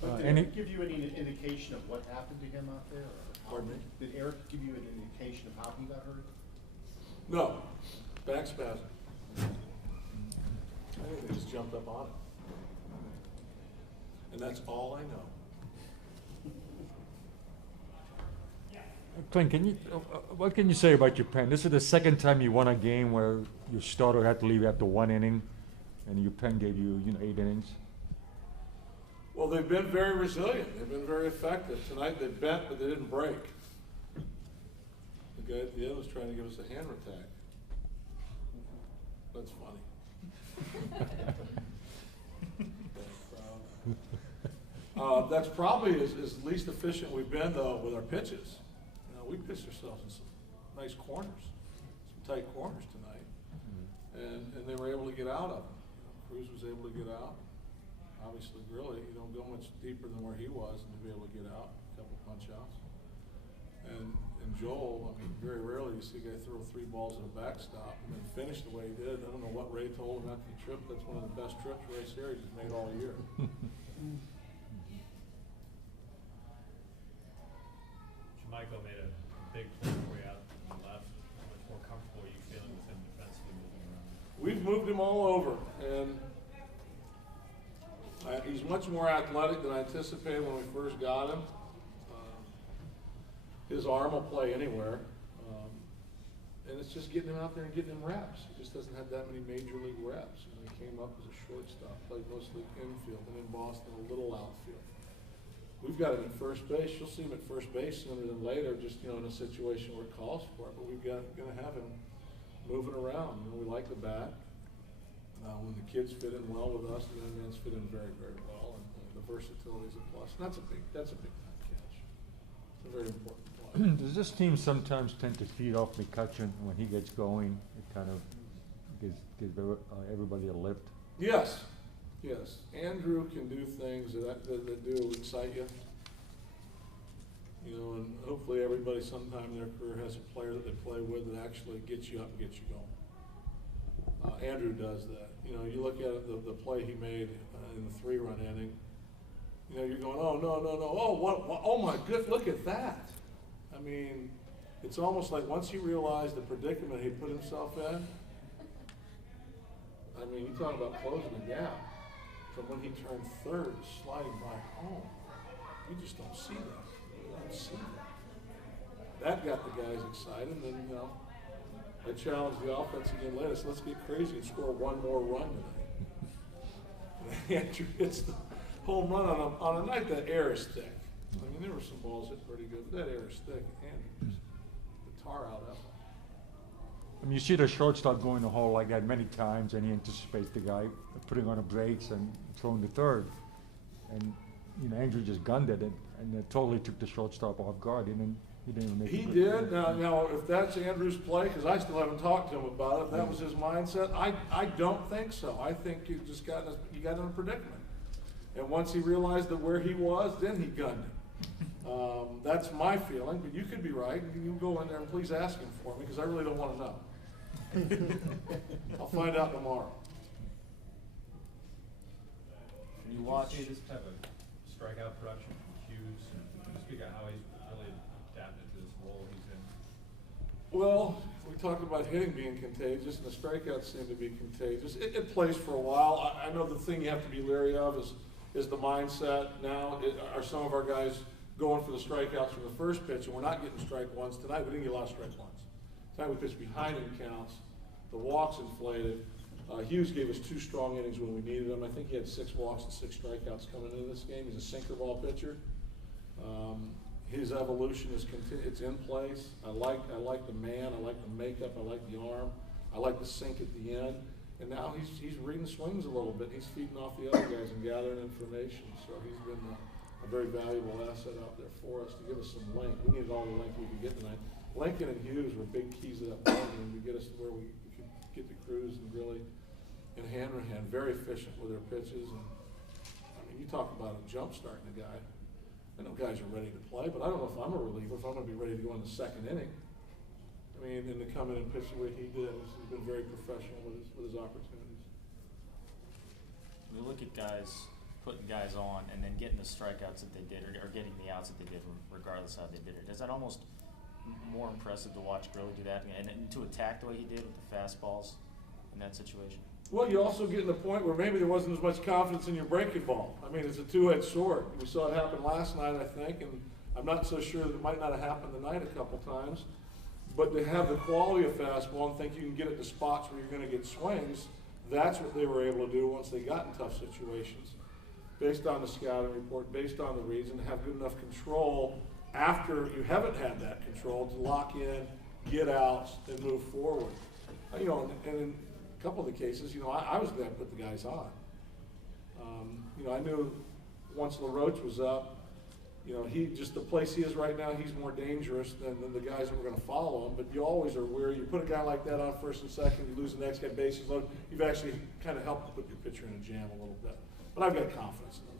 But did Eric give you any indication of what happened to him out there? Or Pardon me? Did Eric give you an indication of how he got hurt? No, back spasm. I think they just jumped up on it. And that's all I know. Clint, what can you say about your pen? This is the second time you won a game where your starter had to leave after one inning, and your pen gave you, 8 innings. Well, they've been very resilient. They've been very effective. Tonight they bent, but they didn't break. The guy at the end was trying to give us a hammer attack. That's funny. That's probably as least efficient we've been, though, with our pitches. We pitched ourselves in some nice corners, some tight corners tonight, and they were able to get out of them. Cruz was able to get out. Obviously, really, you don't go much deeper than where he was, and to be able to get out, a couple punch outs. And Joel, I mean, very rarely you see a guy throw 3 balls at a backstop and then finish the way he did. I don't know what Ray told him after the trip. That's one of the best trips Ray Series has made all year. Michael made a big play for you out on the left. How much more comfortable are you feeling with him defensively moving around? We've moved him all over, and he's much more athletic than I anticipated when we first got him. His arm will play anywhere, and it's just getting him out there and getting him reps. He just doesn't have that many major league reps. He came up as a shortstop, played mostly infield, and in Boston a little outfield. We've got him at first base. You'll see him at first base sooner than later, just in a situation where it calls for it. But we've got going to have him moving around. We like the bat. When the kids fit in well with us, the young men fit in very, very well, and the versatility is a plus. And that's a big time catch. It's a very important play. Does this team sometimes tend to feed off McCutcheon when he gets going? It kind of gives everybody a lift. Yes. Yes, Andrew can do things that do excite you. And hopefully everybody sometime in their career has a player that they play with that actually gets you up and gets you going. Andrew does that. You look at the play he made in the 3-run inning. You're going, oh, no. Oh, what? Oh, my good, look at that. I mean, it's almost like once he realized the predicament he put himself in, I mean, you talk about closing the gap. From when he turned third, sliding by home. You just don't see that. You don't see that. That got the guys excited, and I challenged the offense again later. So let's get crazy and score one more run tonight. Andrew hits the home run on a night that air is thick. I mean, there were some balls hit pretty good, but that air is thick. Andrew just the tar out of it. I mean, you see the shortstop going the hole like that many times, and he anticipates the guy putting on the brakes and throwing the third. And, Andrew just gunned it and it totally took the shortstop off guard. He didn't even make it. He did. Now, if that's Andrew's play, because I still haven't talked to him about it, if that was his mindset, I don't think so. I think you just got in a predicament. And once he realized that where he was, then he gunned it. That's my feeling, but you could be right. You can go in there and please ask him for me, because I really don't want to know. I'll find out tomorrow. Can you watch this type of strikeout production from Hughes? Can you speak of how he's really adapted to this role he's in? Well, we talked about hitting being contagious, and the strikeouts seem to be contagious. It plays for a while. I know the thing you have to be leery of is the mindset. Now, are some of our guys going for the strikeouts from the first pitch, and we're not getting strike ones tonight? We didn't get a lot of strike ones. Tonight we pitched behind in counts. The walks inflated. Hughes gave us 2 strong innings when we needed him. I think he had 6 walks and 6 strikeouts coming into this game. He's a sinker ball pitcher. His evolution is it's in place. I like the man. I like the makeup. I like the arm. I like the sink at the end. And now he's reading swings a little bit. He's feeding off the other guys and gathering information. So he's been a very valuable asset out there for us to give us some length. We needed all the length we could get tonight. Lincoln and Hughes were big keys of that ball game to get us to where we could get the Cruz and really in hand, very efficient with their pitches. And I mean, you talk about a jump starting a guy. I know guys are ready to play, but I don't know if I'm a reliever, if I'm going to be ready to go in the second inning. I mean, and to come in and pitch the way he did, he's been very professional with his opportunities. We look at guys putting guys on and then getting the strikeouts that they did, or getting the outs that they did, regardless how they did it. Is that almost more impressive to watch Gurley do that and to attack the way he did with the fastballs in that situation? Well, you also get to the point where maybe there wasn't as much confidence in your breaking ball. I mean, it's a two-edged sword. We saw it happen last night, I think, and I'm not so sure that it might not have happened tonight a couple times. But to have the quality of fastball and think you can get it to spots where you're going to get swings, that's what they were able to do once they got in tough situations. Based on the scouting report, based on the reason, have good enough control after you haven't had that control to lock in, get outs, and move forward. You know, and in a couple of the cases, you know, I was there to put the guys on. You know, I knew once LaRoche was up, you know, the place he is right now, he's more dangerous than the guys that were going to follow him. But you always are wary. You put a guy like that on first and second, you lose the next guy, bases loaded. You've actually kind of helped to put your pitcher in a jam a little bit. But I've got confidence in him.